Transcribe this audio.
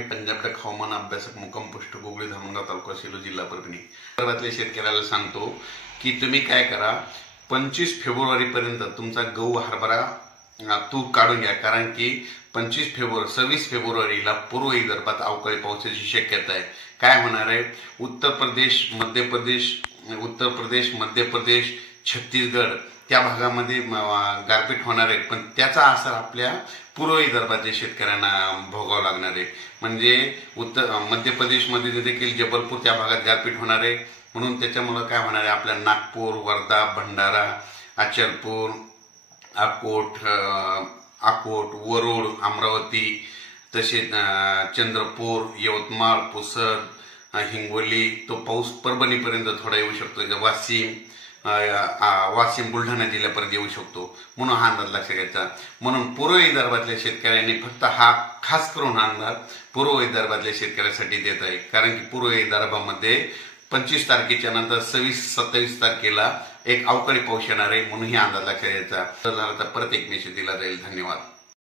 पंजाब तक हवामान अभ्यासक मुक्काम पोस्ट गोगळी धामणगाव तालुका सेलू जिल्हा परभणी विदर्भातल्या शेतकऱ्याला सांगतो की तुम्ही काय करा 25 फेब्रुवारी पर्यंत तुमचा गहू हरभरा तूर काढून घ्या, कारण की 26 फेब्रुवारीला पूर्व विदर्भात अवकाळी पावसाची शक्यता आहे। काय होणार आहे, उत्तर प्रदेश मध्य प्रदेश छत्तीसगड त्या भागामध्ये गारपीट होणार आहे, पण त्याचा असर आपल्या पूर्व विदर्भाच्या शेतकऱ्यांना भोगावा लागणार आहे। म्हणजे मध्य प्रदेशमध्ये देखील जबलपूर त्या भागात गारपीट होणार आहे, म्हणून त्याच्यामुळे काय होणार आहे, आपल्या नागपूर, वर्धा, भंडारा, अचलपूर, अकोट, वरुड, अमरावती, तसेच चंद्रपूर, यवतमाळ, पुसद, हिंगोली तो पाऊस परभणीपर्यंत थोडा येऊ शकतो, वाशिम बुलढाणा जिल्ह्यापर्यंत येऊ शकतो, म्हणून हा अंदाज लक्षात घ्यायचा। म्हणून पूर्व विदर्भातल्या शेतकऱ्यांनी फक्त हा खास करून अंदाज पूर्व विदर्भातल्या शेतकऱ्यांसाठी देत आहे, कारण की पूर्व विदर्भामध्ये 25 तारखेच्या नंतर 26-27 तारखेला एक अवकाळी पाऊस येणार आहे, म्हणून ही अंदाज लक्षात घ्यायचा। तर परत एक मेसेज दिला जाईल। धन्यवाद।